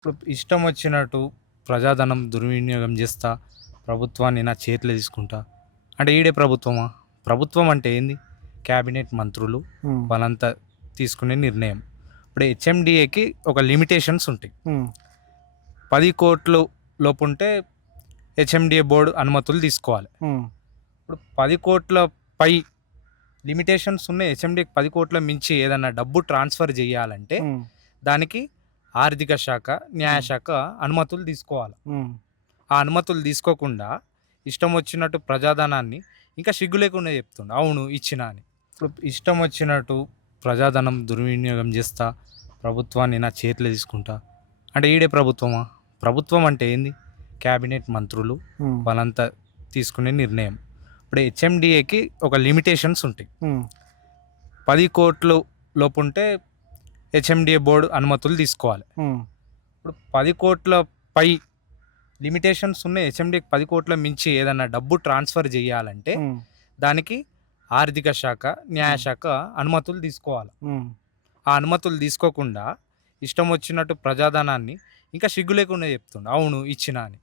ఇప్పుడు ఇష్టం వచ్చినట్టు ప్రజాధనం దుర్వినియోగం చేస్తా, ప్రభుత్వాన్ని నా చేతిలో తీసుకుంటా. అంటే ఈడే ప్రభుత్వమా? ప్రభుత్వం అంటే ఏంది? క్యాబినెట్ మంత్రులు హ్మ్. వాళ్ళంతా తీసుకునే నిర్ణయం. ఇప్పుడు హెచ్ఎండిఏకి ఒక లిమిటేషన్స్ ఉంటాయి. హ్మ్. 10,00,00,000 లోపుంటే హెచ్ఎండిఏ బోర్డు అనుమతులు తీసుకోవాలి. హ్మ్. ఇప్పుడు 10,00,00,000 పై లిమిటేషన్స్ ఉన్నాయి. హెచ్ఎండిఏకి 10,00,00,000 మించి ఏదన్నా డబ్బు ట్రాన్స్ఫర్ చేయాలంటే హ్మ్. దానికి ఆర్థిక శాఖ, హ్మ్. న్యాయశాఖ అనుమతులు తీసుకోవాలి. హ్మ్. ఆ అనుమతులు తీసుకోకుండా ఇష్టం వచ్చినట్టు ప్రజాధనాన్ని ఇంకా సిగ్గు లేకుండా చెప్తుండు అవును ఇచ్చినా అని. ఇప్పుడు ఇష్టం వచ్చినట్టు ప్రజాధనం దుర్వినియోగం చేస్తా, ప్రభుత్వాన్ని నా చేతిలో తీసుకుంటా. అంటే ఈడే ప్రభుత్వమా? ప్రభుత్వం అంటే ఏంది? క్యాబినెట్ మంత్రులు హ్మ్. వాళ్ళంతా తీసుకునే నిర్ణయం. ఇప్పుడు హెచ్ఎండిఏకి ఒక లిమిటేషన్స్ ఉంటాయి. హ్మ్. 10,00,00,000 లోపుంటే హెచ్ఎండిఏ బోర్డు అనుమతులు తీసుకోవాలి. హ్మ్. ఇప్పుడు 10,00,00,000 పై లిమిటేషన్స్ ఉన్నాయి. హెచ్ఎండిఏకి 10,00,00,000 మించి ఏదన్నా డబ్బు ట్రాన్స్ఫర్ చేయాలంటే హ్మ్. దానికి ఆర్థిక శాఖ, హ్మ్. న్యాయశాఖ అనుమతులు తీసుకోవాలి. హ్మ్. ఆ అనుమతులు తీసుకోకుండా ఇష్టం వచ్చినట్టు ప్రజాధనాన్ని ఇంకా సిగ్గు లేకుండా చెప్తుండు అవును ఇచ్చినా అని.